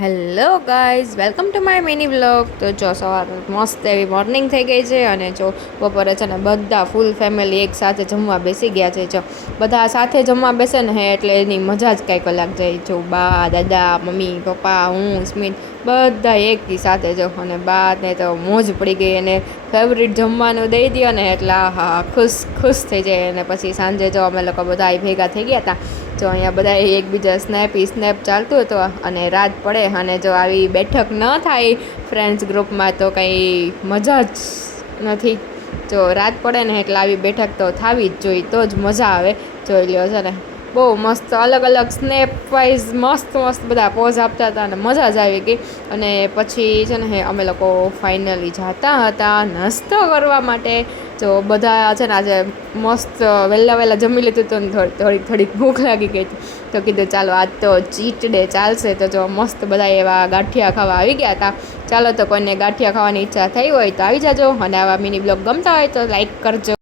Hello guys, welcome to my mini vlog. તો જો સવાર મસ્ત એવી મોર્નિંગ થઈ ગઈ છે અને જો બપોરે છે ને બધા ફૂલ ફેમિલી એક સાથે જમવા બેસી ગયા છે. જો બધા સાથે જમવા બેસે ને એટલે એની મજા જ કંઈક અલગ જાય. જો બા, દાદા, મમ્મી, પપ્પા, હું, સ્મિત બધા એકી સાથે જો. અને બાને તો મોજ પડી ગઈ અને ફેવરિટ જમવાનું દઈ દો ને એટલે હા ખુશ ખુશ થઈ જાય. અને પછી સાંજે જો અમે લોકો બધા ભેગા થઈ ગયા હતા. જો અહીંયા બધા એકબીજા સ્નેપ ચાલતું હતું અને રાત પડે અને જો આવી બેઠક ન થાય ફ્રેન્ડ્સ ગ્રુપમાં તો કંઈ મજા જ નથી. જો રાત પડે ને એટલે આવી બેઠક તો થવી જ જોઈએ, તો જ મજા આવે. જોઈ લ્યો છે ને બહુ મસ્ત અલગ અલગ સ્નેપ વાઇઝ મસ્ત મસ્ત બધા પોઝ આપતા હતા અને મજા જ આવી ગઈ. અને પછી છે ને અમે લોકો ફાઇનલી જતા હતા નાસ્તો કરવા માટે. જો બધા છે ને આજે મસ્ત વહેલા જમી લીધું હતું ને થોડીક ભૂખ લાગી ગઈ હતી, તો કીધું ચાલો આજ તો ચીટ ડે ચાલશે. તો જો મસ્ત બધા એવા ગાંઠિયા ખાવા આવી ગયા હતા. ચાલો તો કોઈને ગાંઠિયા ખાવાની ઈચ્છા થઈ હોય તો આવી જાજો. અને આવા મિની બ્લોગ ગમતા હોય તો લાઈક કરજો.